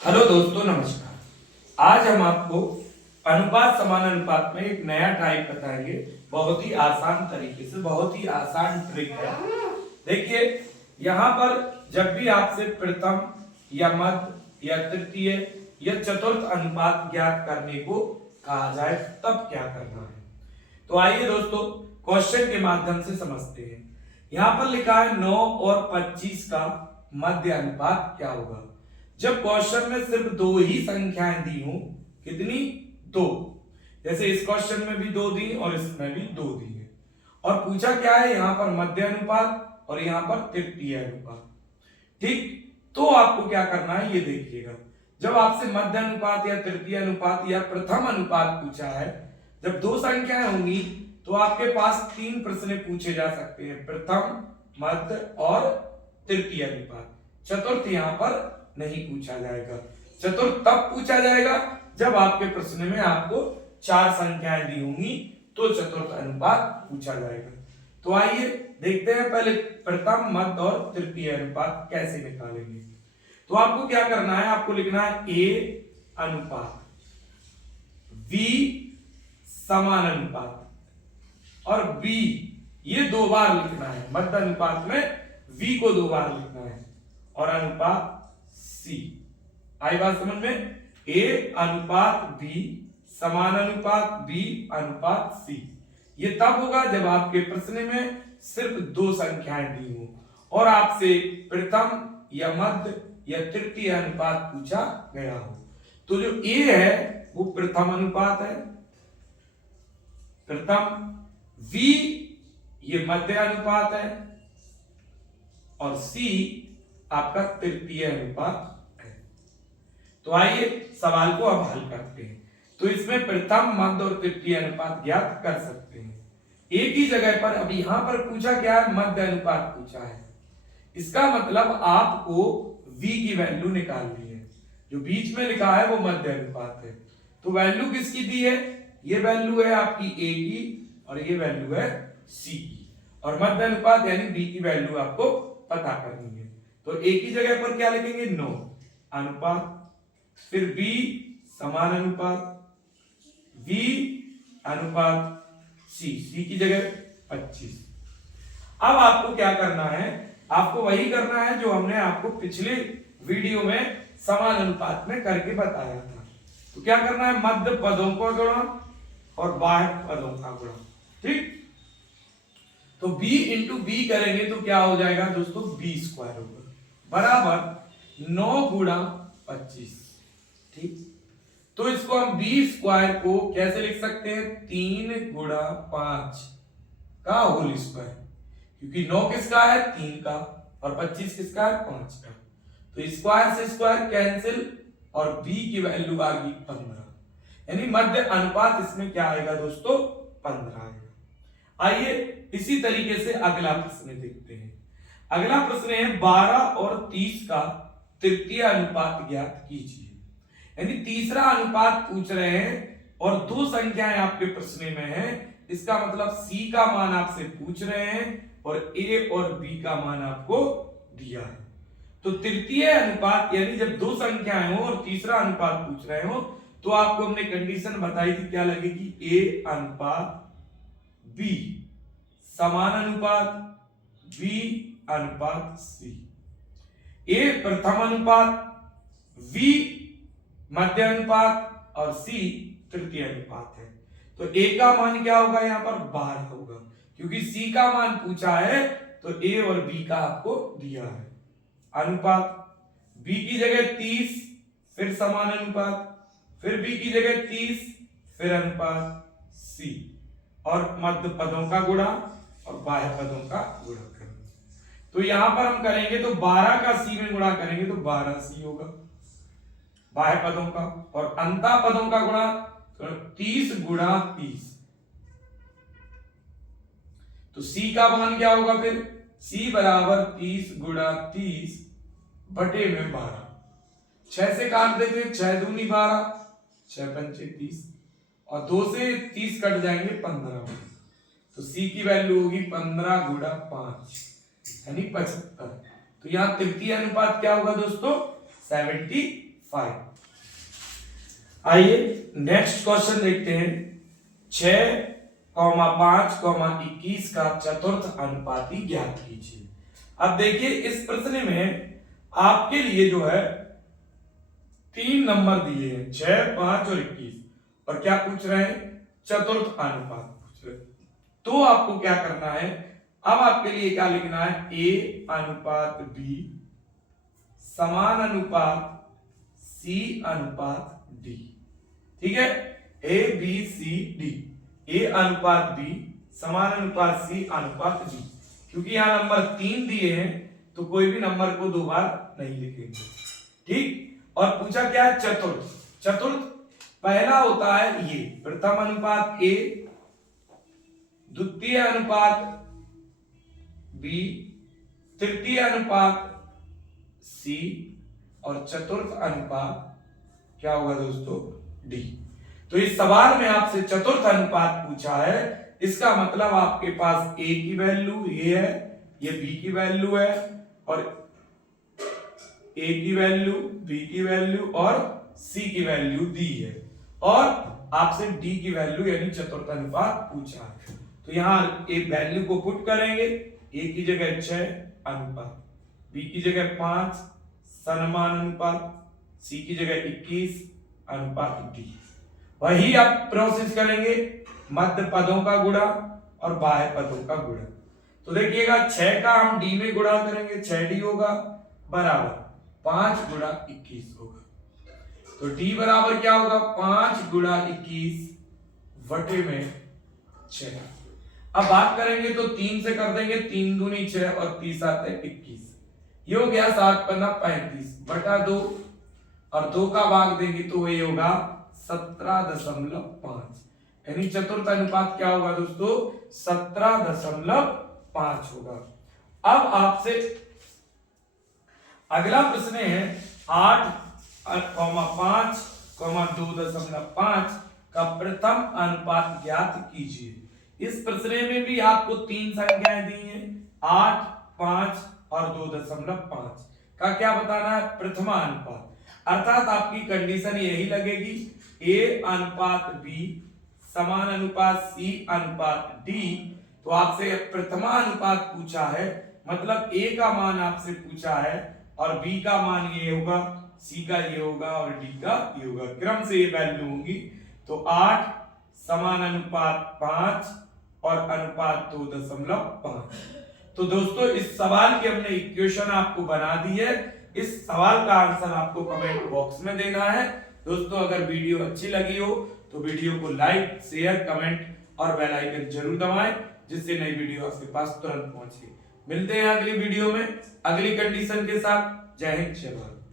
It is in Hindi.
हेलो दोस्तों, नमस्कार। आज हम आपको अनुपात समानुपात में एक नया टाइप बताएंगे। बहुत ही आसान तरीके से, बहुत ही आसान ट्रिक है। देखिए, यहाँ पर जब भी आपसे प्रथम या मध्य या तृतीय या चतुर्थ अनुपात ज्ञात करने को कहा जाए तब क्या करना है, तो आइए दोस्तों क्वेश्चन के माध्यम से समझते हैं। यहाँ पर लिखा है 9 और 25 का मध्य अनुपात क्या होगा। जब क्वेश्चन में सिर्फ दो ही संख्याएं दी हो, कितनी? दो। जैसे इस क्वेश्चन में भी दो दी और इसमें भी दो दी है, और पूछा क्या है, यहाँ पर मध्य अनुपात और यहाँ पर तृतीय अनुपात। ठीक, तो आपको क्या करना है ये देखिएगा। जब आपसे मध्य अनुपात या तृतीय अनुपात या प्रथम अनुपात पूछा है, जब दो संख्याएं होंगी तो आपके पास तीन प्रश्न पूछे जा सकते हैं, प्रथम, मध्य और तृतीय अनुपात। चतुर्थ यहाँ पर नहीं पूछा जाएगा। चतुर्थ तब पूछा जाएगा जब आपके प्रश्न में आपको चार संख्याएं दी होंगी, तो चतुर्थ अनुपात पूछा जाएगा। तो आइए देखते हैं पहले प्रथम, मध्य और तृतीय अनुपात कैसे निकालेंगे। तो आपको क्या करना है, आपको लिखना है ए अनुपात बी समानुपात और बी, ये दो बार लिखना है। मध्य अनुपात में v को दो बार लिखना है और अनुपात सी। आई बात समझ में? ए अनुपात बी समानुपात बी अनुपात सी। ये तब होगा जब आपके प्रश्न में सिर्फ दो संख्याएं दी हो और आपसे प्रथम या मध्य या तृतीय अनुपात पूछा गया हो। तो जो ए है वो प्रथम अनुपात है, प्रथम, वी ये मध्य अनुपात है और सी आपका तृतीय अनुपात है। तो आइए सवाल को अब हल करते हैं। तो इसमें प्रथम, मध्य और तृतीय अनुपात ज्ञात कर सकते हैं। एक ही जगह पर अब यहां पर पूछा क्या है, मध्य अनुपात पूछा है। इसका मतलब आपको v की वैल्यू निकालनी है। जो बीच में लिखा है वो मध्य अनुपात है। तो वैल्यू किसकी दी है? ये वैल्यू है आपकी a की और ये वैल्यू है c की, और मध्य अनुपात यानी b की वैल्यू आपको पता करनी है। तो एक ही जगह पर क्या लिखेंगे, 9 अनुपात, फिर b समानुपात, v अनुपात c की जगह 25। अब आपको क्या करना है, आपको वही करना है जो हमने आपको पिछले वीडियो में समान अनुपात में करके बताया था। तो क्या करना है, मध्य पदों का गुणा और बाह्य पदों का गुणा। ठीक, तो b इंटू बी करेंगे तो क्या हो जाएगा दोस्तों, b स्क्वायर होगा बराबर 9 गुणा 25। ठीक, तो इसको हम b स्क्वायर को कैसे लिख सकते हैं, 3 गुणा 5 का होल स्क्वायर, क्योंकि 9 किसका है, 3 का, और 25 किसका है, 5 का। तो स्क्वायर से स्क्वायर कैंसिल और b की वैल्यू आ गई 15, यानी मध्य अनुपात इसमें क्या आएगा दोस्तों, 15 आएगा। आइए इसी तरीके से अगला प्रश्न देखते हैं। अगला प्रश्न है 12 और 30 का तृतीय अनुपात ज्ञात कीजिए। यानी तीसरा अनुपात पूछ रहे हैं और दो संख्याएं आपके प्रश्न में हैं। इसका मतलब c का मान आपसे पूछ रहे हैं और a और b का मान आपको दिया है। तो तृतीय अनुपात यानी जब दो संख्याएं हो और तीसरा अनुपात पूछ रहे हो, तो आपको हमने कंडीशन बताई थी, क्या लगेगी, a अनुपात b समानुपात b अनुपात c। a प्रथम अनुपात, v मध्य अनुपात और c तृतीय अनुपात है। तो a का मान क्या होगा, यहां पर 12 होगा, क्योंकि c का मान पूछा है तो a और b का आपको दिया है। अनुपात b की जगह 30, फिर समान अनुपात, फिर b की जगह 30, फिर अनुपात c, और मध्य पदों का गुणा और बाह्य पदों का गुणा करना। तो यहां पर हम करेंगे तो 12 का c में गुणा करेंगे तो 12c होगा बाह्य पदों का, और अंतः पदों का गुणा तो 30 गुणा 30। तो c का मान क्या होगा, फिर c बराबर 30 गुणा 30 बटे में 12। 6 से काट देते हैं, 6 दूनी 12, 6 पंचे 30, और 2 से 30 कट जाएंगे 15। तो c की वैल्यू होगी 15 गुणा 5 यानी 75। तो यहां तृतीय अनुपात क्या होगा दोस्तों, 75 आइए नेक्स्ट क्वेश्चन देखते हैं। 6,5,21 का चतुर्थ अनुपाती ज्ञात कीजिए। अब देखिए इस प्रश्न में आपके लिए जो है 3 नंबर दिए हैं, 6, 5 और 21, और क्या पूछ रहे हैं? चतुर्थ अनुपात पूछ रहे हैं। तो आपको क्या करना है, अब आपके लिए क्या लिखना है? A अनुपात B समान अनुपात C अनुपात D। ठीक है, A B C D, A अनुपात B समान अनुपात C अनुपात D। क्योंकि यहां नंबर 3 दिए हैं तो कोई भी नंबर को 2 बार नहीं लिखेंगे। ठीक, और पूछा क्या है? चतुर्थ। चतुर्थ पहला होता है ये प्रथम अनुपात A, द्वितीय अनुपात B, तृतीय अनुपात C और चतुर्थ अनुपात क्या होगा दोस्तों? D। तो इस सवाल में आपसे चतुर्थ अनुपात पूछा है, इसका मतलब आपके पास A की वैल्यू ये है, ये B की वैल्यू है, और A की वैल्यू, B की वैल्यू और C की वैल्यू दी है, और आपसे D की वैल्यू यानी चतुर्थ अनुपात पूछा है। तो यहां एक वैल्यू को पुट करेंगे, A की जगह 6 अनुपात, B की जगह 5 समान अनुपात, C की जगह 21 अनुपात D। वही आप प्रोसेस करेंगे मध्य पदों का गुणा और बाह्य पदों का गुणा। तो देखिएगा 6 का हम D में गुणा करेंगे, 6D होगा बराबर 5 गुणा 21 होगा। तो D बराबर क्या होगा? 5 गुणा 21 बटे में 6। अब बात करेंगे तो 3 से कर देंगे, 3 दूनी 6 और 30 आते 21, ये हो गया 7 पन्ना 35 बटा 2, और 2 का भाग देंगे तो ये होगा 17.5, यानी चतुर्थ अनुपात क्या होगा दोस्तों? 17.5 होगा। अब आपसे अगला प्रश्न है 8,5,2.5 का प्रथम अनुपात ज्ञात कीजिए। इस प्रश्न में भी आपको 3 संख्याएं दी हैं, 8, 5 और 2.5 का क्या बताना है? प्रथमा अनुपात। अर्थात आपकी कंडीशन यही लगेगी A अनुपात B समान अनुपात C अनुपात D। तो आपसे प्रथमा अनुपात पूछा है, मतलब A का मान आपसे पूछा है, और B का मान ये होगा, C का ये होगा और D का ये होगा, क्रम से ये वैल्यू होंगी। तो 8 समान अनुपात 5 और अनुपात 2.5। तो दोस्तों इस सवाल की हमने इक्वेशन आपको बना दी है। इस सवाल का आंसर आपको कमेंट बॉक्स में देना है। दोस्तों अगर वीडियो अच्छी लगी हो तो वीडियो को लाइक, शेयर, कमेंट और बेल आइकन जरूर दबाएं, जिससे नई वीडियो आपके पास तुरंत पहुंचे। मिलते हैं अगली वीडियो में अगली कंडीशन के साथ। जय हिंद, जय भारत।